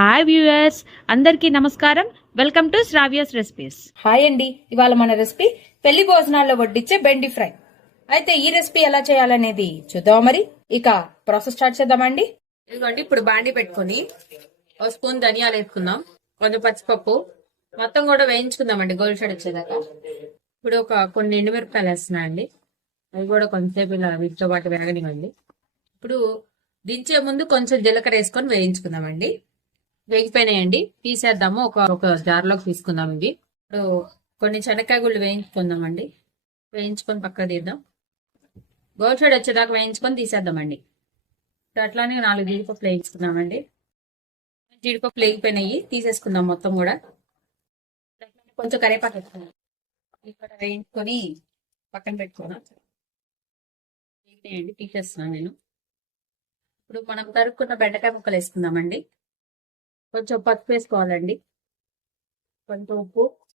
Hi viewers, అందరికీ నమస్కారం. Welcome to Sravya's recipes. Hi అండి. ఇవాళ మన రెసిపీ పెళ్లి భోజనాల్లో వడ్డించే బెండి ఫ్రై. అయితే ఈ రెసిపీ ఎలా చేయాలనేది చూద్దాం. మరి ఇక ప్రాసెస్ స్టార్ట్ చేద్దామండి. ఇదిగోండి, ఇప్పుడు బాండి పెట్టుకుని ఒక స్పూన్ ధనియాలు వేసుకుందాం, కొంచెం పచ్చిపప్పు మొత్తం కూడా వేయించుకుందామండి గోల్డ్ షేడ్ వచ్చేదాకా. ఇప్పుడు కొన్ని ఎండుమిరపకాయలు వేస్తున్నా అండి, అవి కూడా కొంతసేపు ఇలా వీటితో పాటు వేగనివ్వండి. ఇప్పుడు దించే ముందు కొంచెం జీలకర్ర వేసుకొని వేయించుకుందామండి. వేగిపోయినాయండి, తీసేద్దాము. ఒక జార్లోకి తీసుకుందాం. ఇవి ఇప్పుడు కొన్ని శనక్కాయ గుళ్ళు వేయించుకుందామండి. వేయించుకొని పక్క తీద్దాం. గోల్డ్ షేడ్ వచ్చేదాకా వేయించుకొని తీసేద్దామండి. ఇప్పుడు అట్లానే 4 జీడిపప్పులు వేయించుకుందామండి. జీడిపప్పులు వేగిపోయినాయి, తీసేసుకుందాం మొత్తం కూడా. కొంచెం కరివేపాకు వేసుకుందాం, ఇక్కడ వేయించుకొని పక్కన పెట్టుకున్నాం. వేగినాయండి, తీసేస్తున్నాను నేను. ఇప్పుడు మనం తరుక్కున్న బెండకాయ ముక్కలు వేసుకుందామండి. కొంచెం పసుపు వేసుకోవాలండి, కొంచెం ఉప్పు,